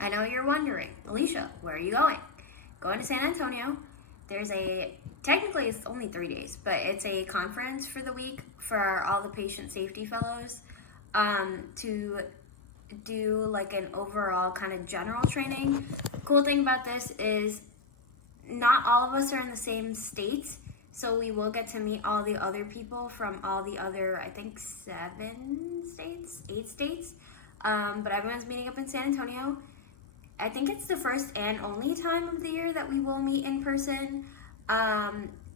I know you're wondering, Alicia, where are you going? Going to San Antonio. There's technically it's only 3 days, but it's a conference for the week for all the patient safety fellows to do like an overall kind of general training. Cool thing about this is not all of us are in the same states, so we will get to meet all the other people from all the other, I think 8 states, but everyone's meeting up in San Antonio. I think it's the first and only time of the year that we will meet in person.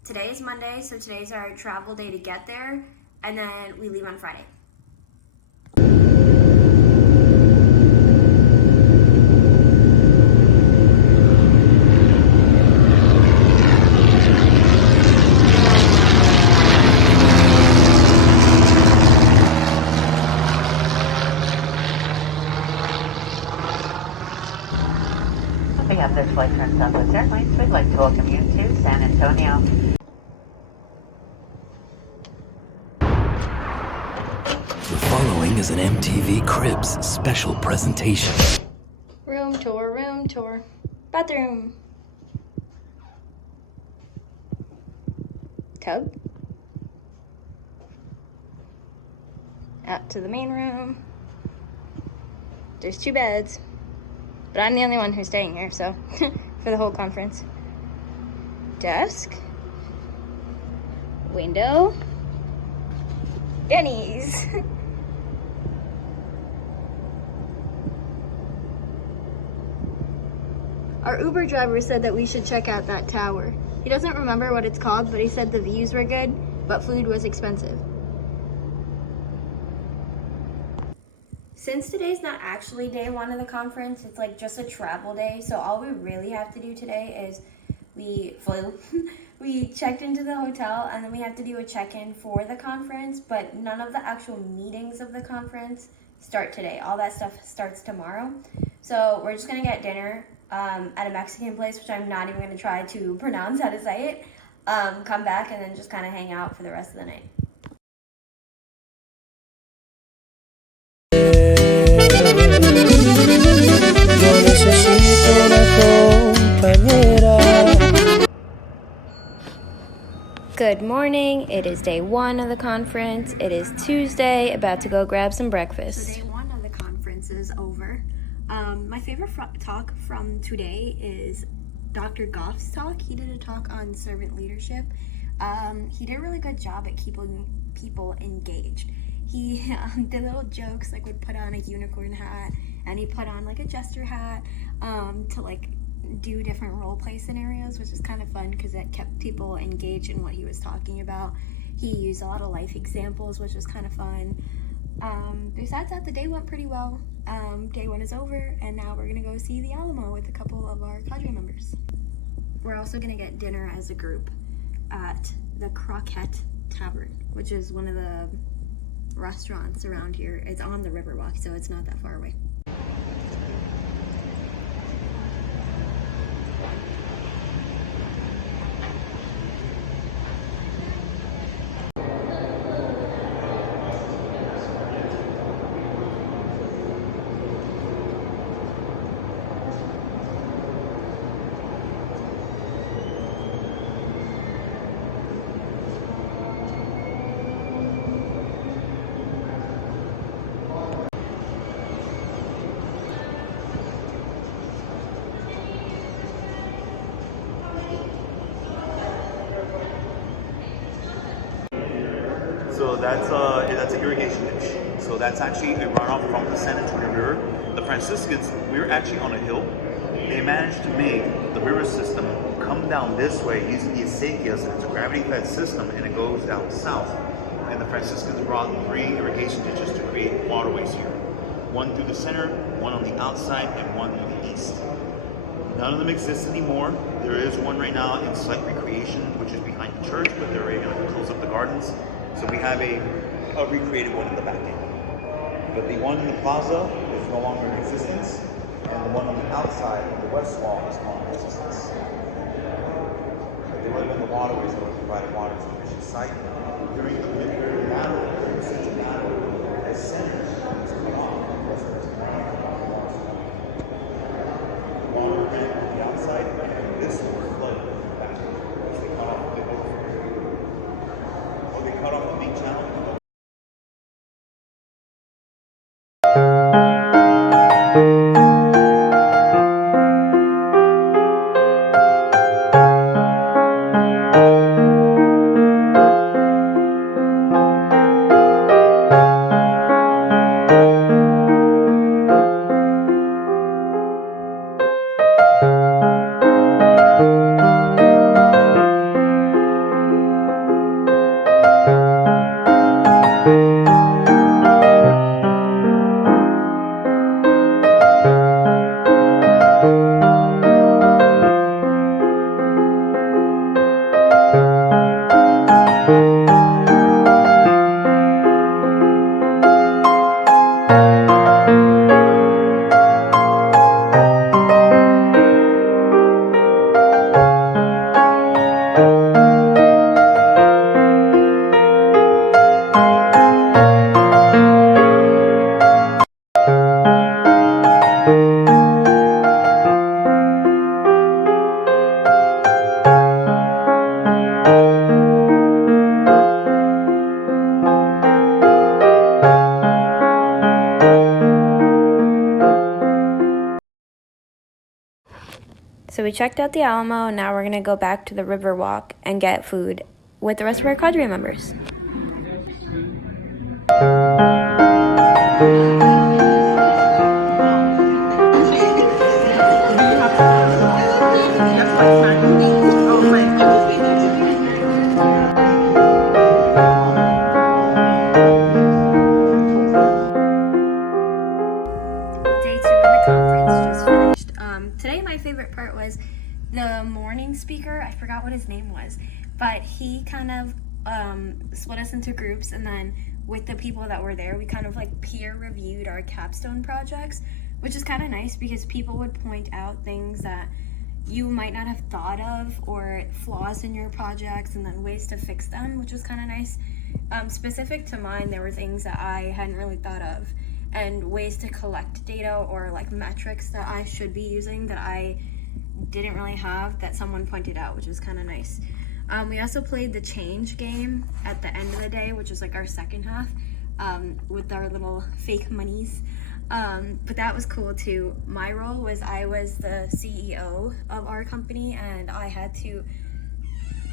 Today is Monday, so today's our travel day to get there, and then we leave on Friday. We have this flight from Southwest Airlines. We'd like to welcome you to San Antonio. The following is an MTV Cribs special presentation. Room tour, bathroom. Tub. Out to the main room. There's 2 beds. But I'm the only one who's staying here, so for the whole conference. Desk. Window. Denny's. Our Uber driver said that we should check out that tower. He doesn't remember what it's called, but he said the views were good, but food was expensive. Since today's not actually day 1 of the conference, it's like just a travel day, so all we really have to do today is we checked into the hotel, and then we have to do a check-in for the conference, but none of the actual meetings of the conference start today. All that stuff starts tomorrow. So we're just gonna get dinner at a Mexican place, which I'm not even gonna try to pronounce how to say it, come back and then just kind of hang out for the rest of the night. Good morning. It is day 1 of the conference. It is Tuesday, about to go grab some breakfast. So day 1 of the conference is over. My favorite talk from today is Dr. Goff's talk. He did a talk on servant leadership. He did a really good job at keeping people engaged. He did little jokes, like would put on a unicorn hat, and he put on like a jester hat to like do different role play scenarios, which is kind of fun because it kept people engaged in what he was talking about. He used a lot of life examples, which was kind of fun. Besides that, the day went pretty well. Day 1 is over, and now we're gonna go see the Alamo with a couple of our cadre members. We're also gonna get dinner as a group at the Croquette Tavern, which is one of the restaurants around here. It's on the riverwalk, so it's not that far away. So that's an irrigation ditch. So that's actually a runoff from the San Antonio River. The Franciscans, we're actually on a hill. They managed to make the river system come down this way using the acequias, and it's a gravity-fed system, and it goes down south. And the Franciscans brought 3 irrigation ditches to create waterways here. One through the center, one on the outside, and one through the east. None of them exist anymore. There is one right now in slight recreation, which is behind the church, but they're already going to close up the gardens. So we have a recreated one in the back end. But the one in the plaza is no longer in existence, and the one on the outside of the west wall is no longer in existence. But they would have been the waterways that would have provided water to the mission site. During the mid-period battle, during the Central Battle, as senators, So we checked out the Alamo, and now we're going to go back to the riverwalk and get food with the rest of our cadre members. Today my favorite part was the morning speaker. I forgot what his name was, but he kind of split us into groups, and then with the people that were there, we kind of like peer reviewed our capstone projects, which is kind of nice because people would point out things that you might not have thought of, or flaws in your projects, and then ways to fix them, which was kind of nice. Specific to mine, there were things that I hadn't really thought of, and ways to collect data or like metrics that I should be using that I didn't really have that someone pointed out, which was kind of nice. We also played the change game at the end of the day, which is like our second half, with our little fake monies. But that was cool too. My role was I was the CEO of our company, and I had to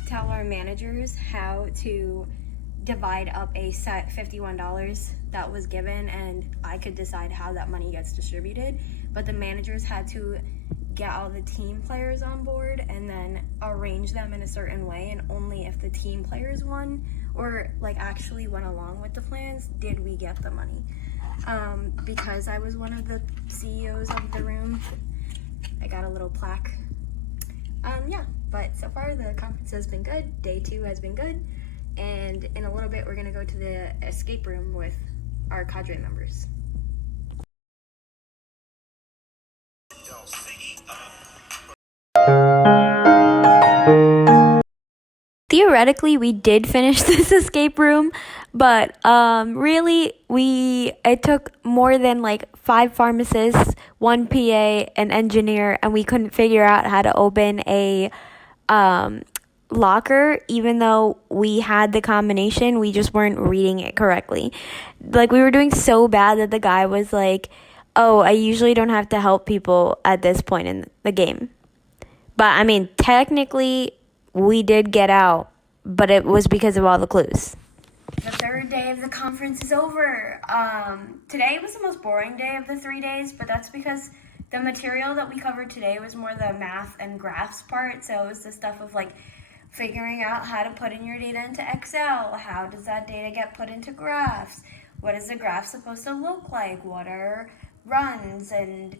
tell our managers how to divide up a set $51 that was given, and I could decide how that money gets distributed. But the managers had to get all the team players on board and then arrange them in a certain way, and only if the team players won or like actually went along with the plans did we get the money. Because I was one of the CEOs of the room, I got a little plaque. Yeah, but so far the conference has been good. Day 2 has been good, and in a little bit we're gonna go to the escape room with our cadre members. Theoretically, we did finish this escape room, but really, it took more than like 5 pharmacists, 1 PA, an engineer, and we couldn't figure out how to open a locker, even though we had the combination. We just weren't reading it correctly. Like, we were doing so bad that the guy was like, "Oh, I usually don't have to help people at this point in the game." But I mean, technically, we did get out, but it was because of all the clues. The third day of the conference is over. Today was the most boring day of the 3 days, but that's because the material that we covered today was more the math and graphs part. So it was the stuff of like figuring out how to put in your data into Excel. How does that data get put into graphs? What is the graph supposed to look like? What are runs and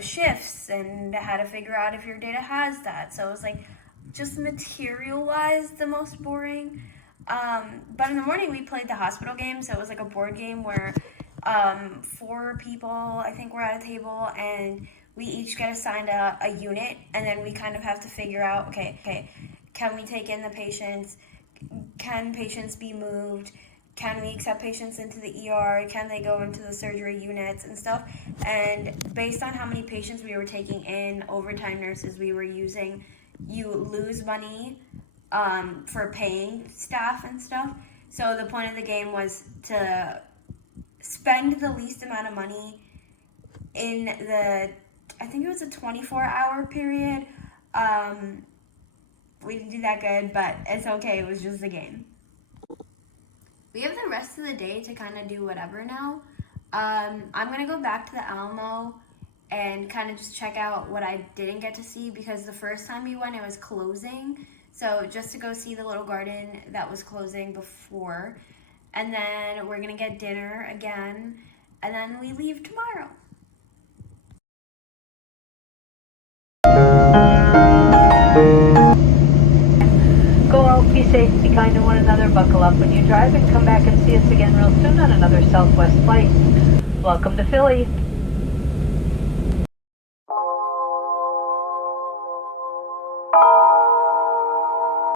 shifts, and how to figure out if your data has that. So it was like just material-wise the most boring. But in the morning we played the hospital game, so it was like a board game where 4 people, I think, were at a table, and we each get assigned a unit, and then we kind of have to figure out, okay, can we take in the patients? Can patients be moved? Can we accept patients into the ER? Can they go into the surgery units and stuff? And based on how many patients we were taking in, overtime nurses we were using, you lose money for paying staff and stuff. So the point of the game was to spend the least amount of money in the, I think it was a 24-hour period. We didn't do that good, but it's okay. It was just a game. We have the rest of the day to kind of do whatever now. I'm going to go back to the Alamo and kind of just check out what I didn't get to see, because the first time we went, it was closing. So just to go see the little garden that was closing before. And then we're going to get dinner again, and then we leave tomorrow. Go out, be safe, be kind to one another, buckle up when you drive, and come back and see us again real soon on another Southwest flight. Welcome to Philly.